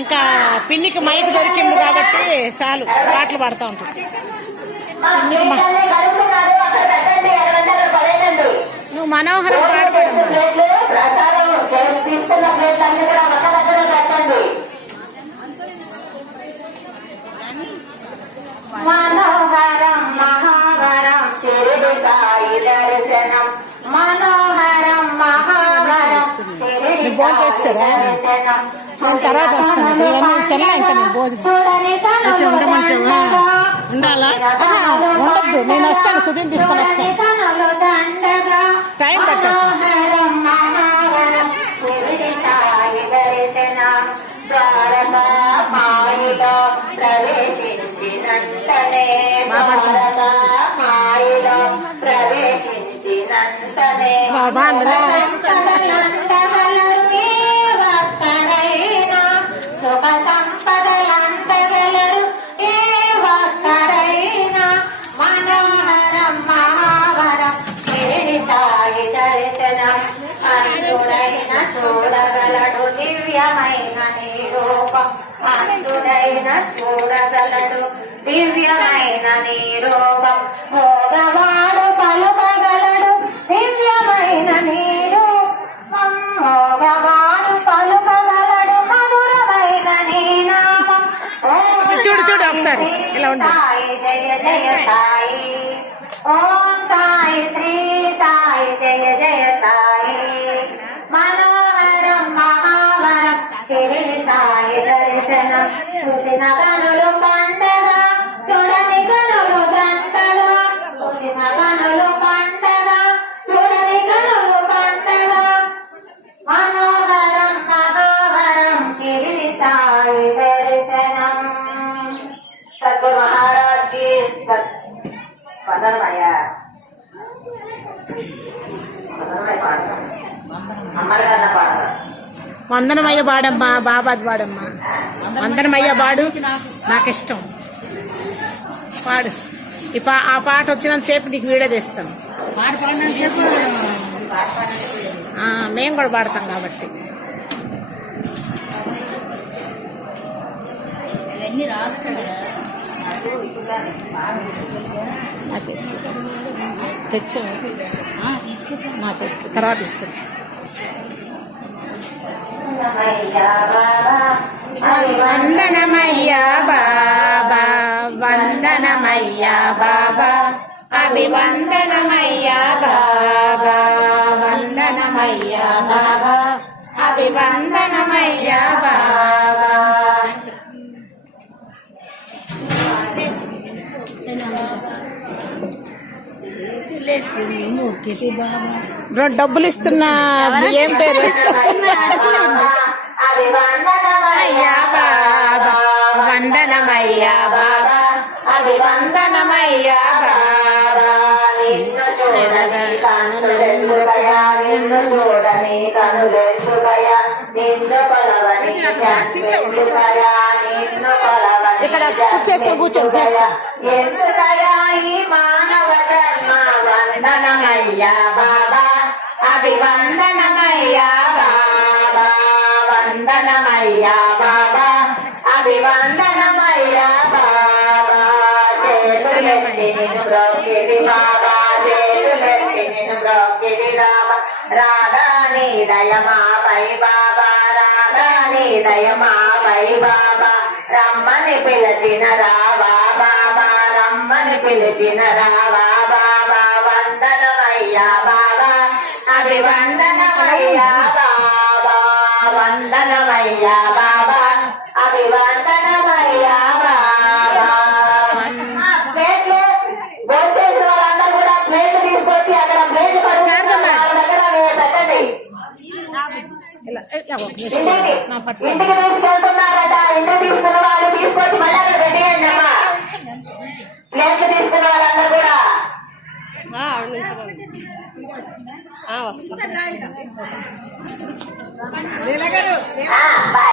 ఇంకా పిన్నికి మైక్ దొరికింది కాబట్టి చాలు పాటలు పాడుతూ ఉంటుంది. నువ్వు మనోహరం పాడబడమ్మా. మనోహరం మహావరం శిరిడి సాయి దర్శనం. మనోహరం మహావరం శిరిడి సాయి దర్శనం. నేను తర్వాత వస్తాను. తెల్ల ఇంకా నేను భోజనం ఉండాలా ఉండద్దు. నేను వస్తాను, సుధీని తీసుకొని వస్తాను. టైం పట్టేస్తాను. ప్రవేశించినంతనే సుఖ సంపదలంతగలరు ఏ ఒక్కరైనా. మనోహరం మహావరం శిరిడి సాయి దర్శనం. అంతుడైన చూడగలడు దివ్యమైన నీ రూపం. అంతుడైన చూడగలడు దివ్యమైన నీ రూపం. మోగవాడు పలుకగలడు దివ్యమైన నీ రూపం. మోగవాడు పలుకగలడు మధురమైన నీ నామం. చూడు చూడు ఒకసారి ఇలా ఉంది. సాయి జయ జయ సాయి. ఓం సాయి శ్రీ సాయి జయ జయ సాయి. మనోహరం మహావరం శిరిడి సాయి దర్శనం. చూసిన కనులు పండగ, చూడని కనులు గంటగా. చూసిన కనులు పండగ, చూడని కనులు పండగ. మనోహరం మహావరం శిరిడి సాయి దర్శనం. సద్గురు మహారాజ్ కి వందనమయ్యా. వందనమయ్య పాడమ్మా, బాబాది పాడమ్మా. వందనమయ్య పాడు, నాకు ఇష్టం. పాడు. ఆ పాట వచ్చినంతసేపు నీకు వీడియో తీస్తాం. మేము కూడా పాడతాం కాబట్టి. తెచ్చా మా చేతికి తర్వాత ఇస్తాను. వందనమయ్యా బాబా, వందనమయ్యా బాబా, అభివందనమయ్యా బాబా, వందనమయ్యా బాబా, అభివందనమయ్యా బాబా. డబ్బులు ఇస్తున్నా ఏం పేరు? అభివందనమయ్యా బాబా, వందనమయ్యా బాబా, అభివందనమయ్యా బాబా. నిన్ను చూడని కనులెందుకయా, నిన్ను చూడని కనులెందుకయా, నిన్ను కొలవని ఎందుకయా, నిన్ను కొలవని ఎందుకయా, ఎందుకయా ఈ మానవ జన్మ. వందనమయ్యా బాబా, అభివందనమయ్యా బాబా, వందనమయ్యా బాబా, అభివందనమయ్యా బాబా. చేతులెత్తి నిన్ను బ్రొక్కిడి బాబా, చేతులెత్తి నిన్ను బ్రొక్కిడి బాబా. రాధా నీ దయమాపై బాబా, రాధా నీ దయమాపై బాబా. రమ్మని పిలిచిన రావా బాబా, రమ్మని పిలిచిన రావా బాబా. వందనమయ్యా బాబా, అభివందనమయ్యా బాబా, వందనమయ్యా బాబా, అభివందనమయ్యా బాబా. ప్లేట్లు భోజేసిన వాళ్ళందరూ కూడా ప్లేట్లు తీసుకొచ్చి అక్కడ ప్లేట్లు పెట్టండి. ఇంటికి తీసుకెళ్తున్నారట. ఇంటికి తీసుకున్న వాళ్ళు తీసుకొచ్చి మళ్ళీ అక్కడ పెట్టేయండి అమ్మా. ప్లేట్లు తీసుకున్న వాళ్ళందరూ కూడా వస్తాం.